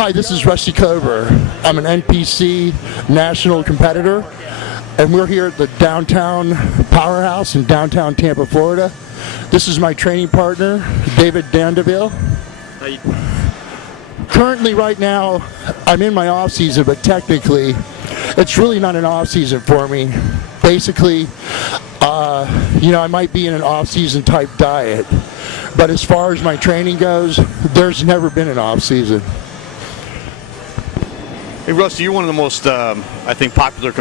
Hi, this is Rusty Kloebler. I'm an NPC national competitor, and we're here at the downtown powerhouse in downtown Tampa, Florida. This is my training partner, David Dandeville. Currently, right now, I'm in my off season, but technically, it's really not an off season for me. Basically, I might be in an off season type diet, but as far as my training goes, there's never been an off season. Hey, Rusty, you're one of the most, I think, popular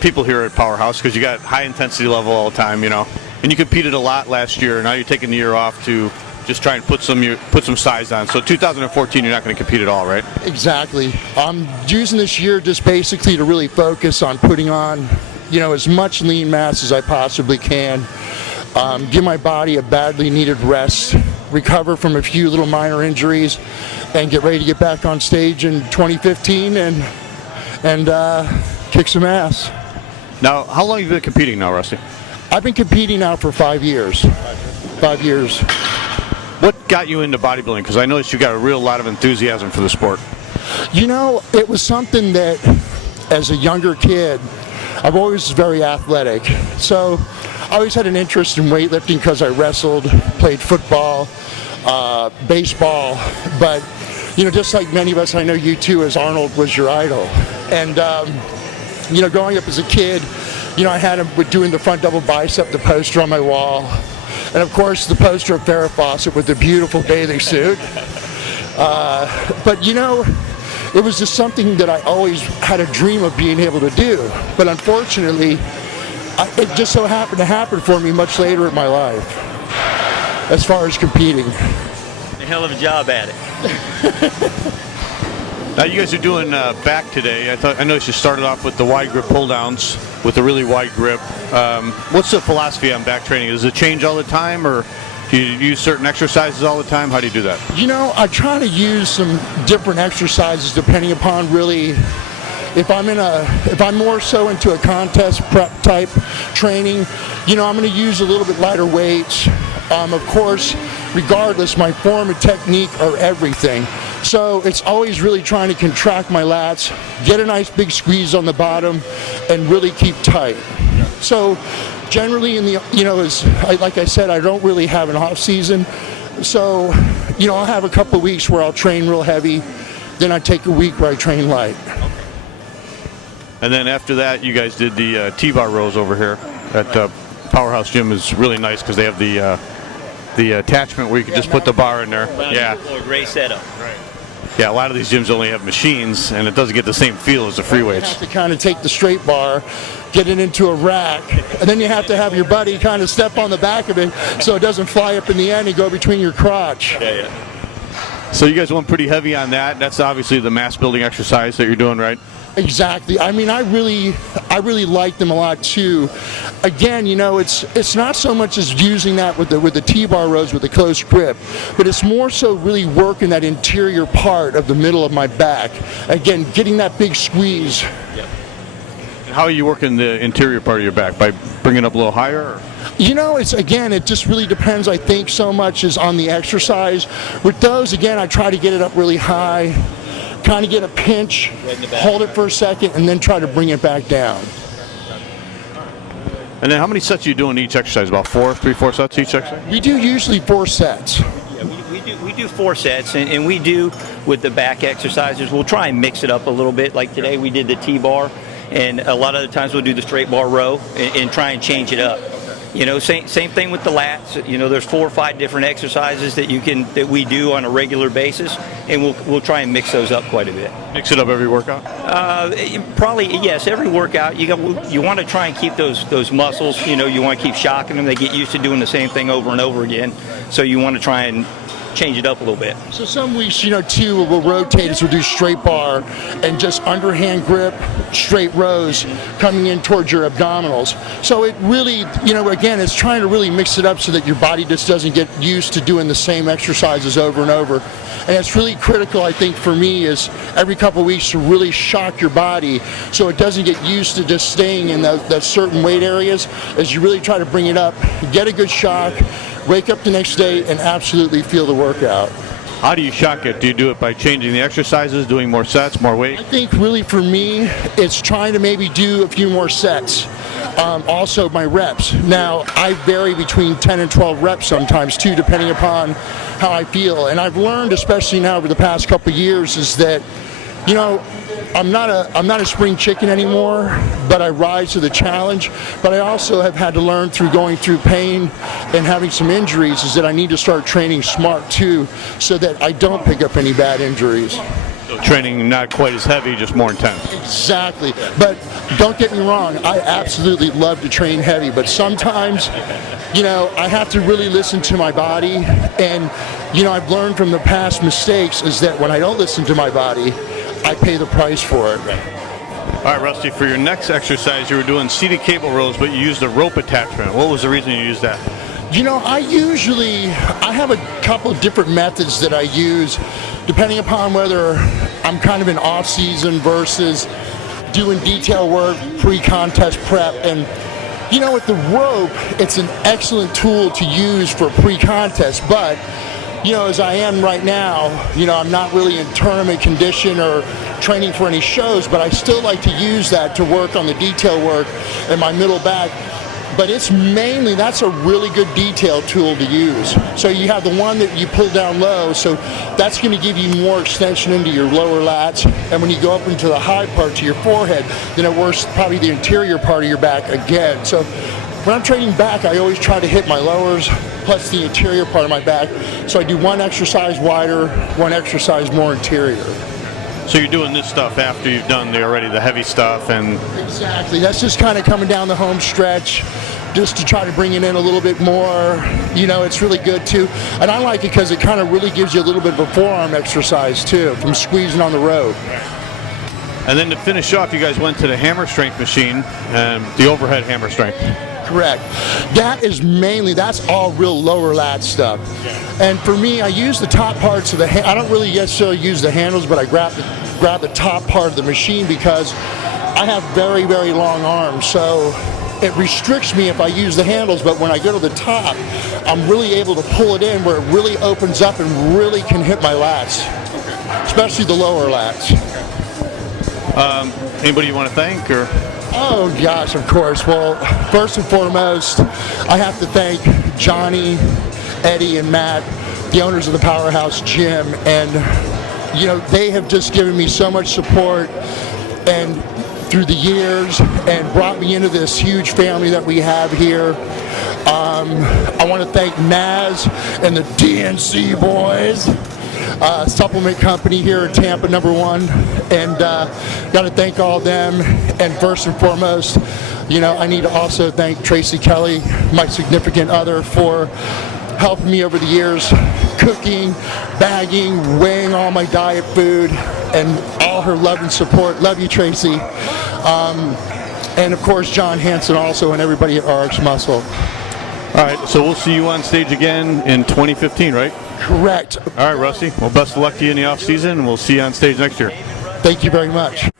people here at Powerhouse because you got high intensity level all the time, and you competed a lot last year. Now you're taking the year off to just try and put some size on. So 2014, you're not going to compete at all, right? Exactly. I'm using this year just basically to really focus on putting on, as much lean mass as I possibly can. Give my body a badly needed rest, recover from a few little minor injuries, and get ready to get back on stage in 2015 and kick some ass. Now, how long have you been competing now, Rusty? I've been competing now for 5 years. 5 years. What got you into bodybuilding? Because I noticed you got a real lot of enthusiasm for the sport. It was something that, as a younger kid, I've always was very athletic. So I always had an interest in weightlifting because I wrestled, played football, baseball, but just like many of us, I know you too, as Arnold was your idol. And growing up as a kid, I had him doing the front double bicep, the poster on my wall, and of course the poster of Farrah Fawcett with the beautiful bathing suit. But it was just something that I always had a dream of being able to do. But unfortunately, it just so happened to happen for me much later in my life, as far as competing. A hell of a job at it. Now you guys are doing back today. I noticed you started off with the wide grip pull downs with a really wide grip. What's the philosophy on back training? Does it change all the time, or do you use certain exercises all the time? How do you do that? I try to use some different exercises depending upon really if I'm more so into a contest prep type training, I'm going to use a little bit lighter weights. Of course, regardless, my form and technique are everything. So it's always really trying to contract my lats, get a nice big squeeze on the bottom, and really keep tight. So generally like I said, I don't really have an off season. So, I'll have a couple of weeks where I'll train real heavy, then I take a week where I train light. And then after that, you guys did the T-bar rows over here at Powerhouse Gym. Is really nice because they have the attachment where you can just put the bar in there. Yeah. Great setup. Right. Yeah, a lot of these gyms only have machines, and it doesn't get the same feel as the free weights. You have to kind of take the straight bar, get it into a rack, and then you have to have your buddy kind of step on the back of it so it doesn't fly up in the end and go between your crotch. Yeah. So you guys went pretty heavy on that. That's obviously the mass building exercise that you're doing, right? Exactly. I mean, I really like them a lot too. Again, it's not so much as using that with the T-bar rows with the close grip, but it's more so really working that interior part of the middle of my back. Again, getting that big squeeze. Yep. And how are you working the interior part of your back? By bringing it up a little higher? Or? It just really depends, I think, so much is on the exercise. With those, again, I try to get it up really high, kind of get a pinch, hold it for a second, and then try to bring it back down. And then how many sets are you doing each exercise? About 3-4 sets each exercise? We do usually 4 sets. Yeah, we do 4 sets, and we do with the back exercises. We'll try and mix it up a little bit. Like today we did the T-bar, and a lot of the times we'll do the straight bar row and try and change it up. Same thing with the lats. There's 4 or 5 different exercises that we do on a regular basis, and we'll try and mix those up quite a bit. Mix it up every workout? Probably yes. Every workout you want to try and keep those muscles. You want to keep shocking them. They get used to doing the same thing over and over again. So you want to try and change it up a little bit. So some weeks, too, we'll rotate us. We'll do straight bar and just underhand grip, straight rows coming in towards your abdominals. So it really, again, it's trying to really mix it up so that your body just doesn't get used to doing the same exercises over and over. And it's really critical, I think, for me is every couple of weeks to really shock your body so it doesn't get used to just staying in those certain weight areas as you really try to bring it up, get a good shock, wake up the next day and absolutely feel the workout. How do you shock it? Do you do it by changing the exercises, doing more sets, more weight? I think really for me, it's trying to maybe do a few more sets. Also my reps. Now, I vary between 10 and 12 reps sometimes too, depending upon how I feel. And I've learned, especially now over the past couple of years, is that, you know, I'm not a spring chicken anymore, but I rise to the challenge. But I also have had to learn through going through pain and having some injuries is that I need to start training smart too, so that I don't pick up any bad injuries. So training not quite as heavy, just more intense. Exactly. But don't get me wrong, I absolutely love to train heavy, but sometimes, you know, I have to really listen to my body. And, you know, I've learned from the past mistakes is that when I don't listen to my body, I pay the price for it. All right, Rusty, for your next exercise, you were doing seated cable rows, but you used a rope attachment. What was the reason you used that? You know, I have a couple of different methods that I use depending upon whether I'm kind of in off-season versus doing detail work, pre-contest prep. And, you know, with the rope, it's an excellent tool to use for pre-contest, but you know, as I am right now, you know, I'm not really in tournament condition or training for any shows, but I still like to use that to work on the detail work in my middle back. But it's mainly, that's a really good detail tool to use. So you have the one that you pull down low, so that's going to give you more extension into your lower lats. And when you go up into the high part to your forehead, then it works probably the interior part of your back again. So when I'm training back, I always try to hit my lowers plus the interior part of my back. So I do one exercise wider, one exercise more interior. So you're doing this stuff after you've done the heavy stuff and... Exactly. That's just kind of coming down the home stretch just to try to bring it in a little bit more. You know, it's really good too. And I like it because it kind of really gives you a little bit of a forearm exercise too from squeezing on the rope. And then to finish off, you guys went to the hammer strength machine, the overhead hammer strength. Correct. That is mainly, that's all real lower lat stuff. And for me, I use the top parts of the I don't really necessarily use the handles, but I grab the top part of the machine because I have very, very long arms. So it restricts me if I use the handles, but when I go to the top, I'm really able to pull it in where it really opens up and really can hit my lats, especially the lower lats. Anybody you want to thank, or? Oh gosh, of course. Well, first and foremost, I have to thank Johnny, Eddie, and Matt, the owners of the Powerhouse Gym, and you know, they have just given me so much support and through the years and brought me into this huge family that we have here. I want to thank Naz and the DNC boys, supplement company here in Tampa, #1, and got to thank all of them. And first and foremost, you know, I need to also thank Tracy Kelly, my significant other, for helping me over the years, cooking, bagging, weighing all my diet food, and all her love and support. Love you, Tracy. And of course, John Hansen also, and everybody at RX Muscle. All right, so we'll see you on stage again in 2015, right? Correct. All right, Rusty. Well, best of luck to you in the off season, and we'll see you on stage next year. Thank you very much.